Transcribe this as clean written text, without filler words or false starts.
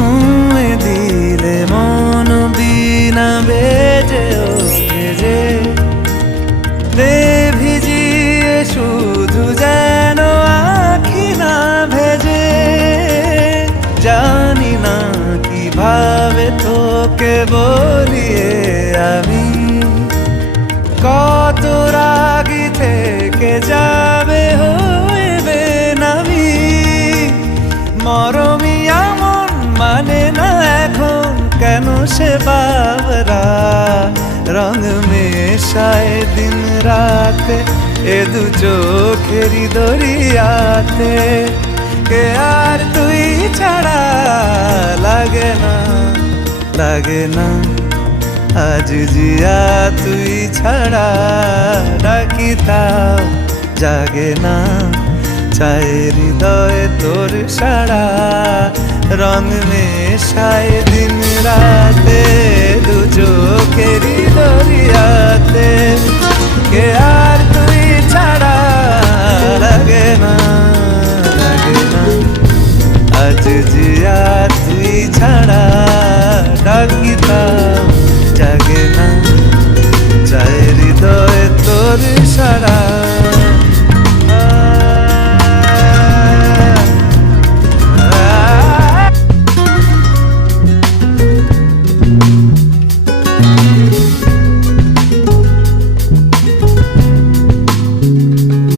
ছুঁয়ে দিলে মন বিনা বেজে ওঠে যে দে ভিজিয়ে শুধু যেন আখি না ভেজে। জানি না কিভাবে তোকে বলিয়ে আমি কত রাগি থেকে যাবে হইবে নামি। মরমি এমন মানে না এখন কেন সে বাবরা রং মেশায় দিন রাতে এ দু চোখেরই দরিয়াতে। কে আর তুই ছাড়া লাগে না লাগে না আজ জিয়া তুই ছাড়া ডাকি তাও জাগে না। চায় হৃদয় তোর সারা রং মেশায় দিন রাতে দু চোখেরই দরিয়াতে। কে